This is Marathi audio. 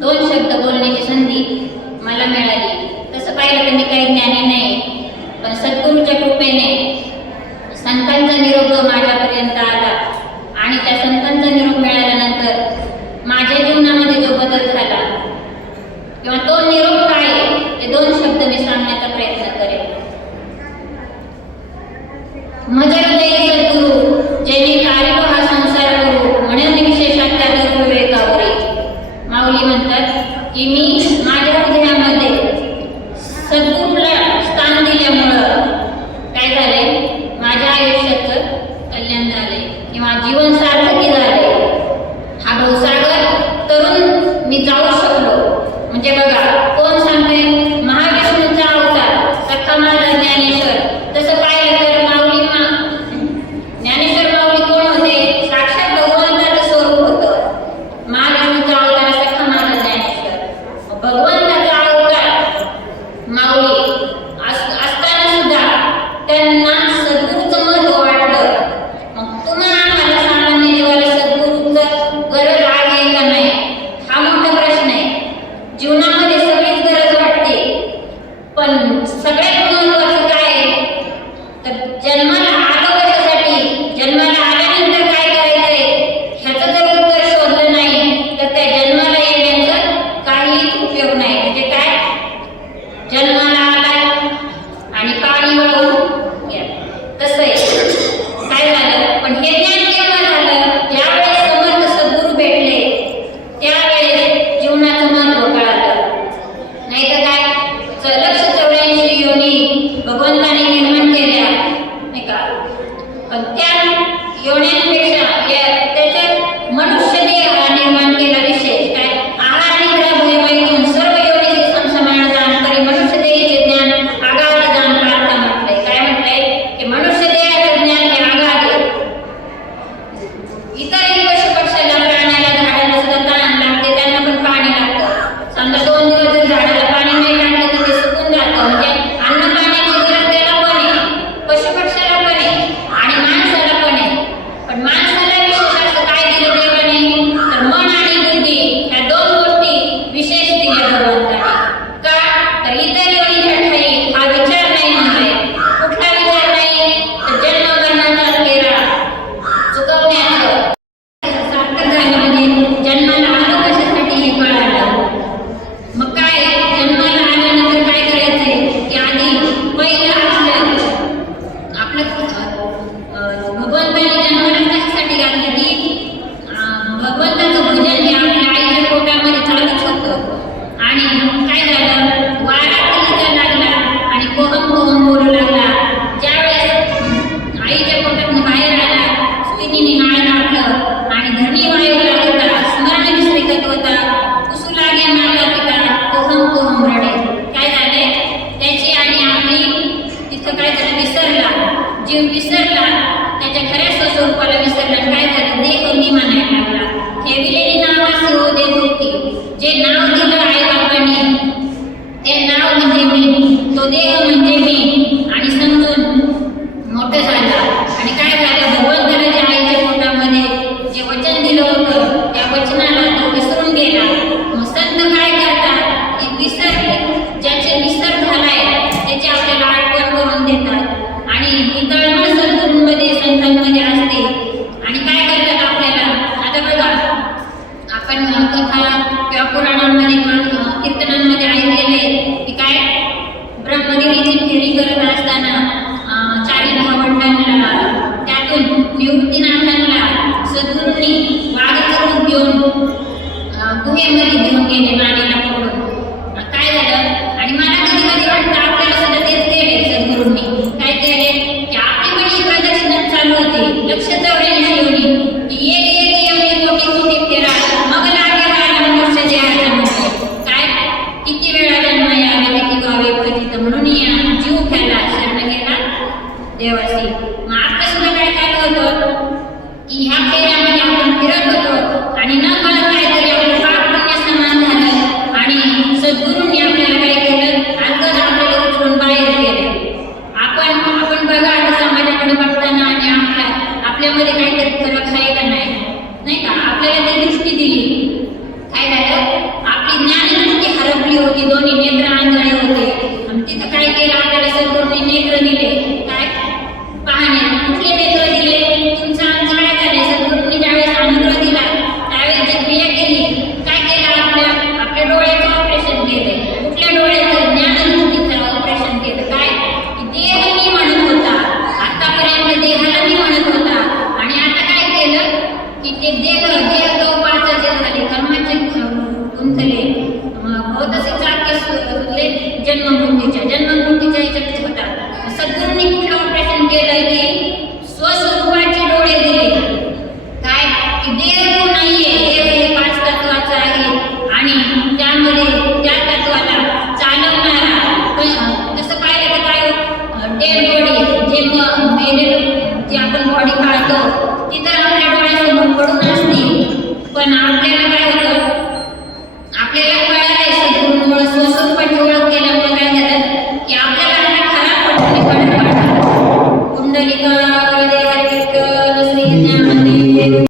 दोन शब्द बोलण्याची संधी मला मिळाली. तसं पाहिलं तर मी काही ज्ञानी नाही पण सद्गुरूच्या कृपेने पण सगळे ज्यावेळेस आईच्या पोटातून बाहेर आला सुईनीने नाळ काढलं आणि धरणी वायू होता सुवर्ण विसरिकत होता? पुसू लागे माता पिता कोहम कोहम काय झाले? त्याची आणि आपली तिथं काय विसरला. जीव विसरला. त्याच्या खऱ्या स्वस्वरूपाला विसरला. काय झालं? देह निमानायला लागला. ठेविलेली नावासी हो देव जे नाव कथा किंवा पुराणांमध्ये कीर्तनांमध्ये ऐकलेले ह्या फेऱ्यामध्ये आपण फिरत होतो. आणि न कळत काहीतरी आपलं पाप पुण्य समान झालं. आणि सद्गुरूंनी आपल्याला काय केलं? अंगज आपल्याला उचलून बाहेर केलं. आपण आपण बघा आता समाजाकडे बघताना आणि आपल्या आपल्यामध्ये काहीतरी जन्म होंगे चाहे जन्म होंगे